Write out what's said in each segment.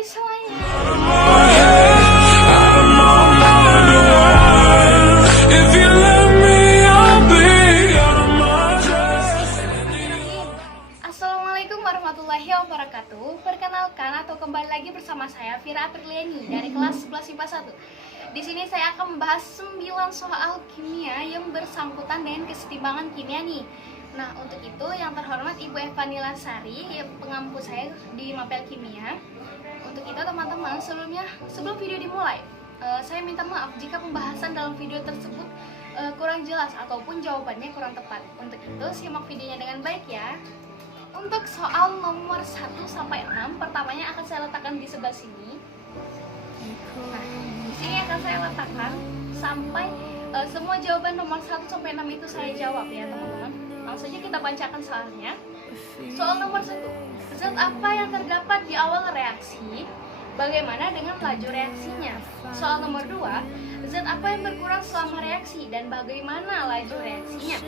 Hai semuanya. Assalamualaikum warahmatullahi wabarakatuh. Perkenalkan atau kembali lagi bersama saya Vira Apriliani dari kelas 11 IPA 1. Di sini saya akan membahas 9 soal kimia yang bersangkutan dengan kesetimbangan kimia nih. Nah, untuk itu yang terhormat Ibu Evanila Sari, pengampu saya di Mapel Kimia. Untuk itu teman-teman, sebelum video dimulai, saya minta maaf jika pembahasan dalam video tersebut kurang jelas ataupun jawabannya kurang tepat. Untuk itu simak videonya dengan baik ya. Untuk soal nomor 1 sampai 6, pertamanya akan saya letakkan di sebelah sini. Nah, di sini akan saya letakkan sampai semua jawaban nomor 1 sampai 6 itu saya jawab ya teman-teman. Langsung saja kita bacakan soalnya. Soal nomor 1, zat apa yang terdapat di awal reaksi? Bagaimana dengan laju reaksinya? Soal nomor 2, zat apa yang berkurang selama reaksi dan bagaimana laju reaksinya?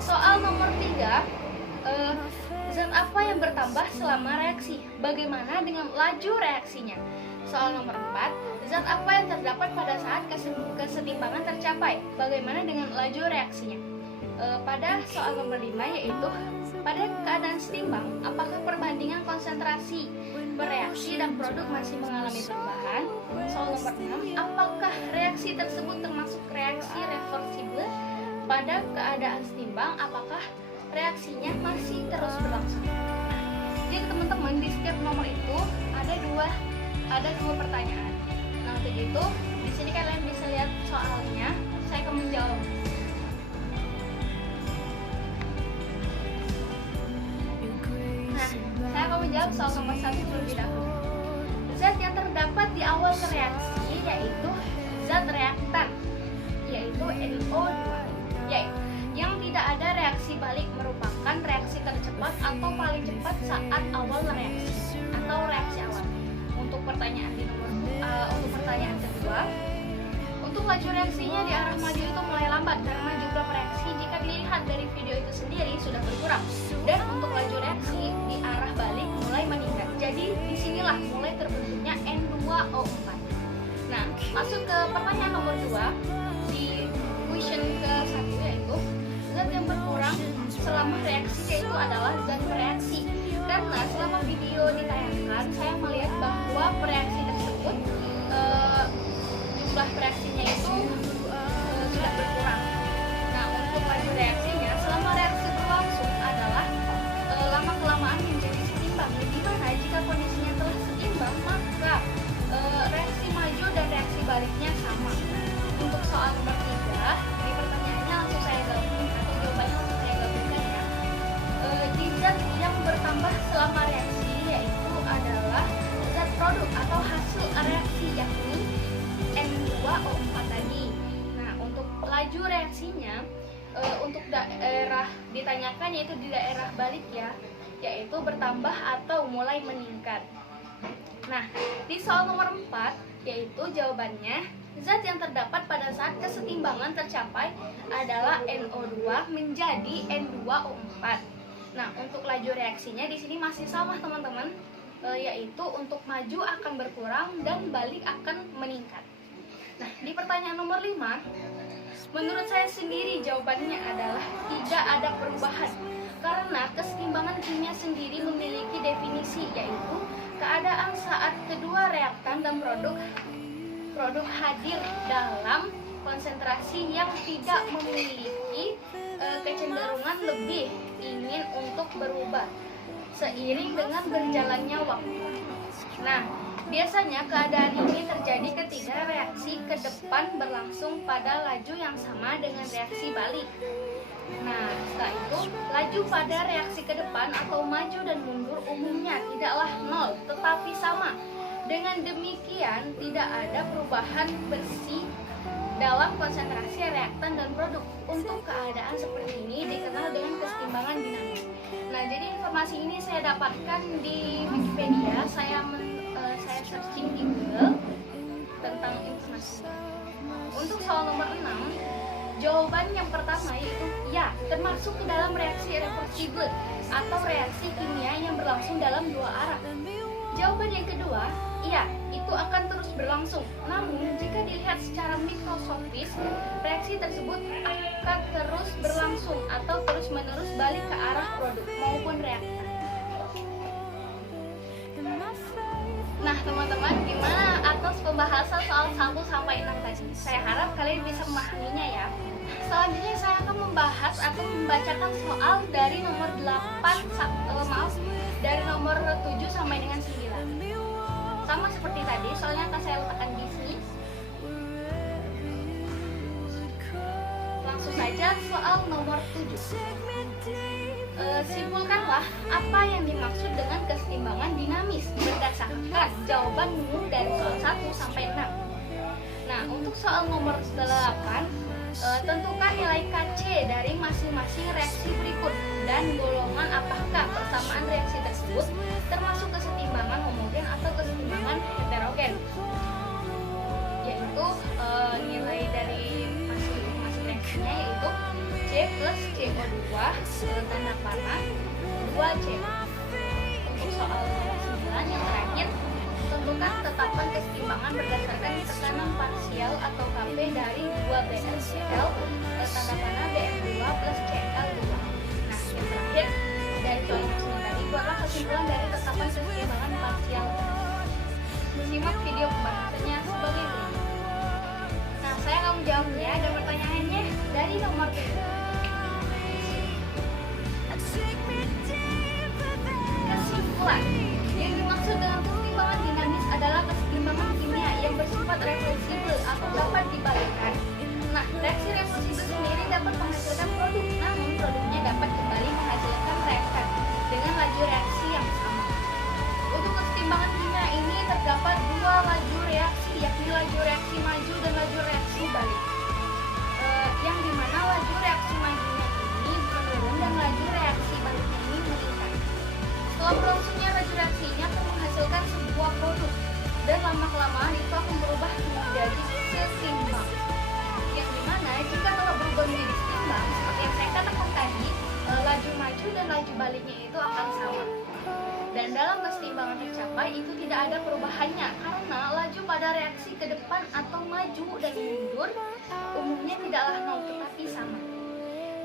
Soal nomor 3, zat apa yang bertambah selama reaksi? Bagaimana dengan laju reaksinya? Soal nomor 4, zat apa yang terdapat pada saat kesetimbangan tercapai? Bagaimana dengan laju reaksinya? Pada soal nomor 5, yaitu pada keadaan setimbang, apakah perbandingan konsentrasi bereaksi dan produk masih mengalami perubahan? Soal nomor 6, apakah reaksi tersebut termasuk reaksi reversible? Pada keadaan setimbang, apakah reaksinya masih terus berlangsung? Jadi teman-teman, di setiap nomor itu ada dua pertanyaan. Nah, untuk itu di sini kalian bisa lihat soalnya. Saya akan menjawab. Saya akan menjawab soal nomor 1 terlebih dahulu. Zat yang terdapat di awal reaksi yaitu zat reaktan, yaitu NO2, yang tidak ada reaksi balik, merupakan reaksi tercepat atau paling cepat saat awal reaksi atau reaksi awal. Untuk pertanyaan kedua, untuk laju reaksinya di arah maju itu mulai lambat karena jumlah reaksi jika dilihat dari video itu sendiri sudah berkurang, dan untuk laju reaksi di arah balik mulai meningkat. Jadi disinilah mulai terbentuknya N2O4. Nah, masuk ke pertanyaan nomor 2 di question ke-1, yaitu zat yang berkurang selama reaksi yaitu adalah zat bereaksi. Karena selama video ditayangkan saya melihat bahwa reaksi tersebut jumlah reaksinya itu sudah berkurang. Nah, untuk laju reaksinya selama reaksi berlangsung adalah lama-kelamaan menjadi setimbang. Dimana jika kondisinya telah setimbang, maka reaksi maju dan reaksi baliknya sama. Untuk soal nomor 3, di pertanyaannya langsung saya gabung atau jawabannya langsung saya gabungkan ya. Di zat yang bertambah selama reaksi yaitu adalah zat produk atau hasil reaksi, yakni N2O4 tadi. Nah, untuk laju reaksinya untuk daerah ditanyakan yaitu di daerah balik ya, yaitu bertambah atau mulai meningkat. Nah, di soal nomor 4 yaitu jawabannya zat yang terdapat pada saat kesetimbangan tercapai adalah NO2 menjadi N2O4. Nah, untuk laju reaksinya di sini masih sama teman-teman, yaitu untuk maju akan berkurang dan balik akan meningkat. Nah, di pertanyaan nomor 5, menurut saya sendiri jawabannya adalah tidak ada perubahan. Karena kesetimbangan kimia sendiri memiliki definisi, yaitu keadaan saat kedua reaktan dan produk hadir dalam konsentrasi yang tidak memiliki kecenderungan lebih ingin untuk berubah seiring dengan berjalannya waktu. Nah, biasanya keadaan ini terjadi ketika reaksi ke depan berlangsung pada laju yang sama dengan reaksi balik. Nah, setelah itu, laju pada reaksi ke depan atau maju dan mundur umumnya tidaklah nol, tetapi sama. Dengan demikian, tidak ada perubahan bersih dalam konsentrasi reaktan dan produk. Untuk keadaan seperti ini dikenal dengan kesetimbangan dinamis. Nah, jadi informasi ini saya dapatkan di Wikipedia. Saya searching di Google tentang informasi. Untuk soal nomor 6, jawaban yang pertama yaitu ya, termasuk ke dalam reaksi reversible atau reaksi kimia yang berlangsung dalam dua arah. Jawaban yang kedua, iya, itu akan terus berlangsung. Namun, jika dilihat secara mikrosofis, reaksi tersebut akan terus berlangsung atau terus-menerus balik ke arah produk maupun reaktan. Nah, teman-teman, gimana atas pembahasan soal 1 sampai 6 tadi? Saya harap kalian bisa memahaminya ya. Selanjutnya saya akan membahas atau membacakan soal dari nomor 7 sampai dengan 9. Sama seperti tadi, soalnya akan saya letakkan di sini. Langsung saja soal nomor 7. Simpulkanlah apa yang dimaksud dengan kesetimbangan dinamis berdasarkan jawabanmu dari soal 1 sampai 6. Nah, untuk soal nomor 8, tentukan nilai KC dari masing-masing reaksi berikut dan golongan apakah persamaan reaksi tersebut termasuk kesetimbangan homogen atau kesetimbangan heterogen. Yaitu nilai dari masing-masing reaksinya yaitu C plus CO2 tanda panah 2CO. Untuk soal nomor 9 yang terakhir, tentukan tetapkan kesetimbangan berdasarkan tekanan parsial atau Kp dari 2BrCl tanda panah Br2 plus Cl2. Nah, yang terakhir dari soal nomor 9 tadi, buatlah kesimpulan dari tetapan kesetimbangan parsial. Simak video pembahasannya sebagai berikut. Nah, saya akan menjawabnya dan pertanyaannya dari nomor 7. Kesimpulan, yang dimaksud dengan kesetimbangan dinamis adalah kesetimbangan kimia yang bersifat reversibel atau dapat dibalikkan. Nah, reaksi reversibel sendiri dapat menghasilkan produk, namun produknya dapat kembali menghasilkan reaktan dengan laju reaksi yang sama. Untuk kesetimbangan kimia ini terdapat 2 laju reaksi, yakni laju reaksi maju dan laju reaksi balik. Yang dimana laju reaksi majunya ini menurun dan laju reaksi baliknya ini meningkat. Setelah berlangsungnya laju reaksinya akan menghasilkan sebuah produk dan lama-kelamaan itu akan berubah menjadi sesimbang. Yang dimana jika telah berubah menjadi seimbang, seperti yang saya katakan tadi, laju maju dan laju baliknya itu akan sama. Dan dalam keseimbangan tercapai itu tidak ada perubahannya karena laju pada reaksi ke depan atau maju dan mundur umumnya tidaklah nol tetapi sama.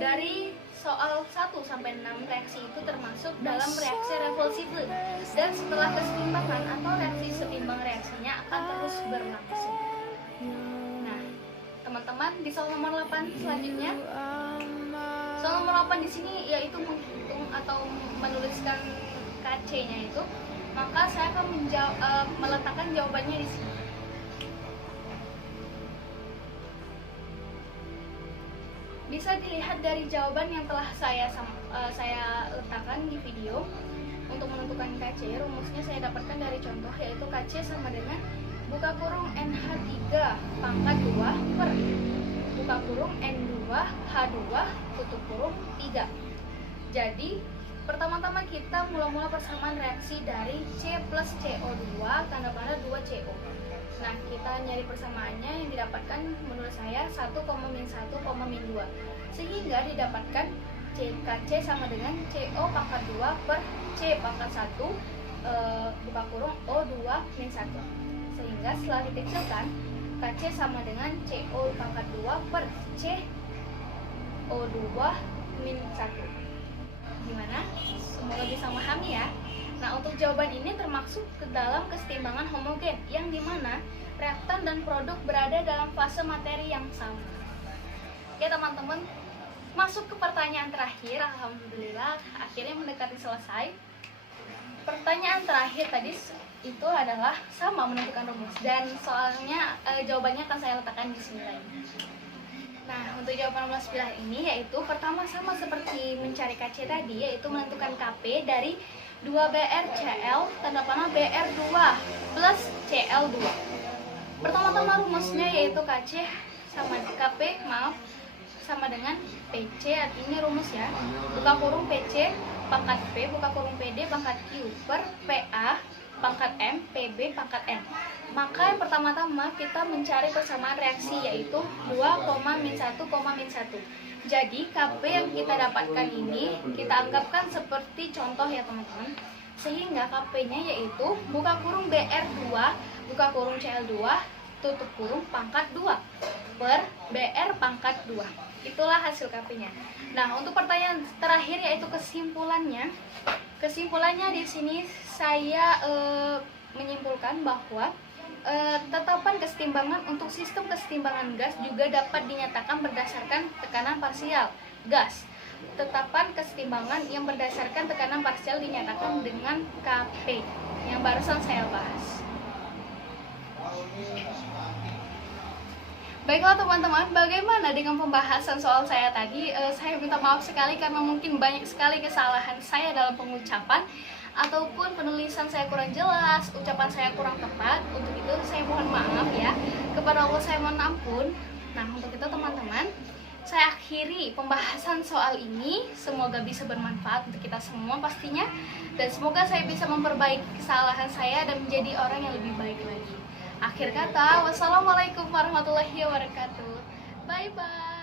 Dari soal 1 sampai 6 reaksi itu termasuk dalam reaksi reversibel dan setelah keseimbangan atau reaksi seimbang reaksinya akan terus berlangsung. Nah, teman-teman, di soal nomor 8 selanjutnya, soal nomor 8 di sini yaitu menghitung atau menuliskan KC-nya itu, maka saya akan meletakkan jawabannya di sini. Bisa dilihat dari jawaban yang telah saya letakkan di video. Untuk menentukan KC, rumusnya saya dapatkan dari contoh, yaitu KC sama dengan buka kurung NH3 pangkat 2 per buka kurung N2 H2 tutup kurung 3. Jadi pertama-tama kita mula-mula persamaan reaksi dari C plus CO2 tanda panah 2CO. Nah, kita nyari persamaannya yang didapatkan menurut saya 1, min 1, min 2. Sehingga didapatkan KC sama dengan CO pangkat 2 per C pangkat 1 buka kurung O2 min 1. Sehingga setelah dikecilkan, KC sama dengan CO pangkat 2 per C O2 min 1. Gimana? Semoga bisa memahami ya. Nah, untuk jawaban ini termasuk ke dalam kesetimbangan homogen yang dimana reaktan dan produk berada dalam fase materi yang sama. Oke teman-teman, masuk ke pertanyaan terakhir. Alhamdulillah akhirnya mendekati selesai. Pertanyaan terakhir tadi itu adalah sama menentukan rumus dan soalnya jawabannya akan saya letakkan di sini lagi. Nah, untuk jawaban nomor 9 ini yaitu pertama sama seperti mencari KC tadi, yaitu menentukan Kp dari 2BrCl tanda panah Br2 plus Cl2. Pertama-tama rumusnya yaitu KC sama Kp sama dengan PC, artinya rumus ya. Buka kurung PC pangkat P buka kurung PD pangkat Q per PA pangkat M PB pangkat N. Maka yang pertama-tama kita mencari persamaan reaksi yaitu 2, min 1, min 1. Jadi Kp yang kita dapatkan ini kita anggapkan seperti contoh ya teman-teman. Sehingga KP-nya yaitu buka kurung BR2 buka kurung CL2 tutup kurung pangkat 2 per BR pangkat 2. Itulah hasil KP-nya. Nah, untuk pertanyaan terakhir yaitu kesimpulannya. Kesimpulannya di sini saya menyimpulkan bahwa tetapan kesetimbangan untuk sistem kesetimbangan gas juga dapat dinyatakan berdasarkan tekanan parsial gas. Tetapan kesetimbangan yang berdasarkan tekanan parsial dinyatakan dengan KP yang barusan saya bahas. Baiklah teman-teman, bagaimana dengan pembahasan soal saya tadi? Saya minta maaf sekali karena mungkin banyak sekali kesalahan saya dalam pengucapan ataupun penulisan saya kurang jelas, ucapan saya kurang tepat. Untuk itu saya mohon maaf ya. Kepada Allah saya mohon ampun. Nah, untuk itu teman-teman, saya akhiri pembahasan soal ini. Semoga bisa bermanfaat untuk kita semua pastinya. Dan semoga saya bisa memperbaiki kesalahan saya dan menjadi orang yang lebih baik lagi. Akhir kata, wassalamualaikum warahmatullahi wabarakatuh. Bye-bye.